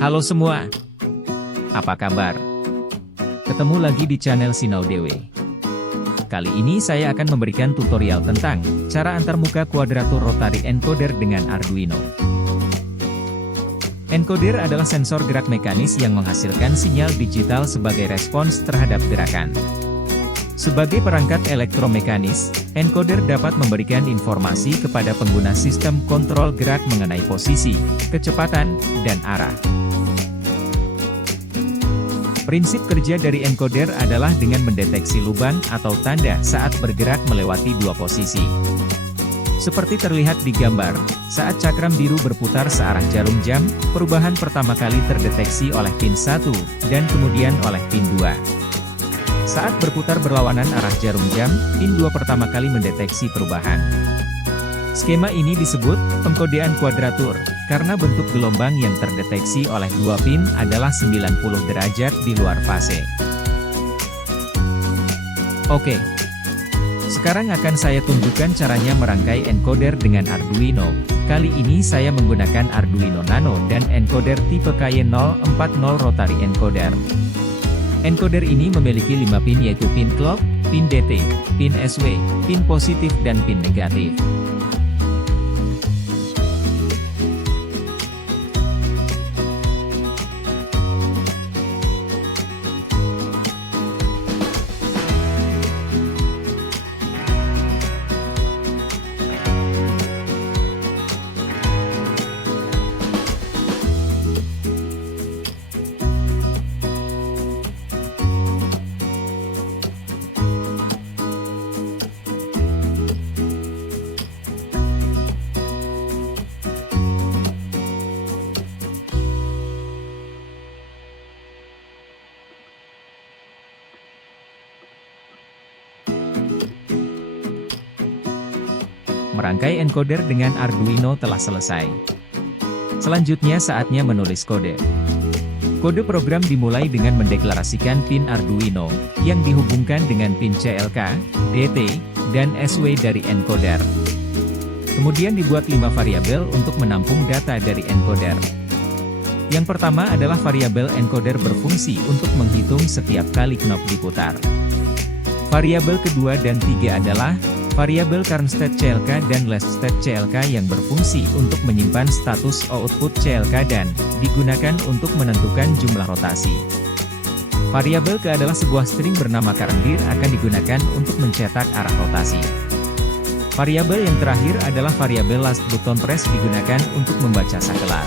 Halo semua, apa kabar? Ketemu lagi di channel Sinau Dewe. Kali ini saya akan memberikan tutorial tentang cara antarmuka kuadratur rotary encoder dengan Arduino. Encoder adalah sensor gerak mekanis yang menghasilkan sinyal digital sebagai respons terhadap gerakan. Sebagai perangkat elektromekanis, encoder dapat memberikan informasi kepada pengguna sistem kontrol gerak mengenai posisi, kecepatan, dan arah. Prinsip kerja dari encoder adalah dengan mendeteksi lubang atau tanda saat bergerak melewati dua posisi. Seperti terlihat di gambar, saat cakram biru berputar searah jarum jam, perubahan pertama kali terdeteksi oleh pin 1, dan kemudian oleh pin 2. Saat berputar berlawanan arah jarum jam, pin 2 pertama kali mendeteksi perubahan. Skema ini disebut pengkodean kuadratur, karena bentuk gelombang yang terdeteksi oleh dua pin adalah 90 derajat di luar fase. Oke. Sekarang akan saya tunjukkan caranya merangkai encoder dengan Arduino. Kali ini saya menggunakan Arduino Nano dan encoder tipe KY040 rotary encoder. Encoder ini memiliki 5 pin yaitu pin clock, pin DT, pin SW, pin positif dan pin negatif. Merangkai encoder dengan Arduino telah selesai. Selanjutnya saatnya menulis kode. Kode program dimulai dengan mendeklarasikan pin Arduino, yang dihubungkan dengan pin CLK, DT, dan SW dari encoder. Kemudian dibuat 5 variabel untuk menampung data dari encoder. Yang pertama adalah variabel encoder berfungsi untuk menghitung setiap kali knop diputar. Variabel kedua dan tiga adalah variabel current state CLK dan last state CLK yang berfungsi untuk menyimpan status output CLK dan digunakan untuk menentukan jumlah rotasi. Variabel ke adalah sebuah string bernama current dir akan digunakan untuk mencetak arah rotasi. Variabel yang terakhir adalah variabel last button press digunakan untuk membaca sakelar.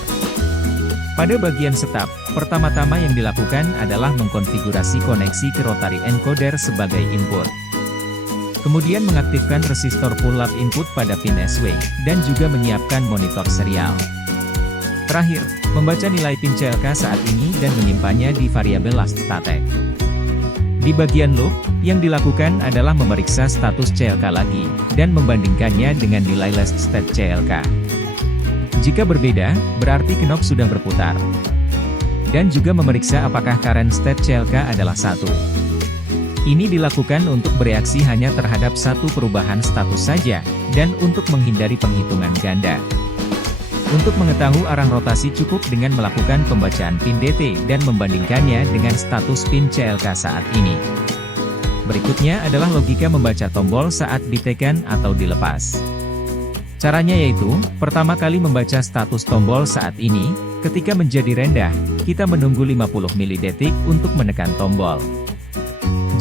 Pada bagian setup, pertama-tama yang dilakukan adalah mengkonfigurasi koneksi ke rotary encoder sebagai input. Kemudian mengaktifkan resistor pull-up input pada pin SW, dan juga menyiapkan monitor serial. Terakhir, membaca nilai pin CLK saat ini dan menyimpannya di variabel last state. Di bagian loop, yang dilakukan adalah memeriksa status CLK lagi, dan membandingkannya dengan nilai last state CLK. Jika berbeda, berarti knop sudah berputar. Dan juga memeriksa apakah current state CLK adalah 1. Ini dilakukan untuk bereaksi hanya terhadap satu perubahan status saja, dan untuk menghindari penghitungan ganda. Untuk mengetahui arah rotasi cukup dengan melakukan pembacaan pin DT dan membandingkannya dengan status pin CLK saat ini. Berikutnya adalah logika membaca tombol saat ditekan atau dilepas. Caranya yaitu, pertama kali membaca status tombol saat ini, ketika menjadi rendah, kita menunggu 50 milidetik untuk menekan tombol.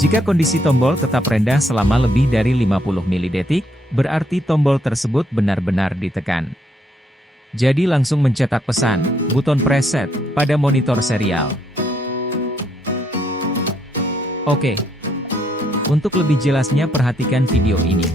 Jika kondisi tombol tetap rendah selama lebih dari 50 milidetik, berarti tombol tersebut benar-benar ditekan. Jadi langsung mencetak pesan, buton preset, pada monitor serial. Oke. Untuk lebih jelasnya perhatikan video ini.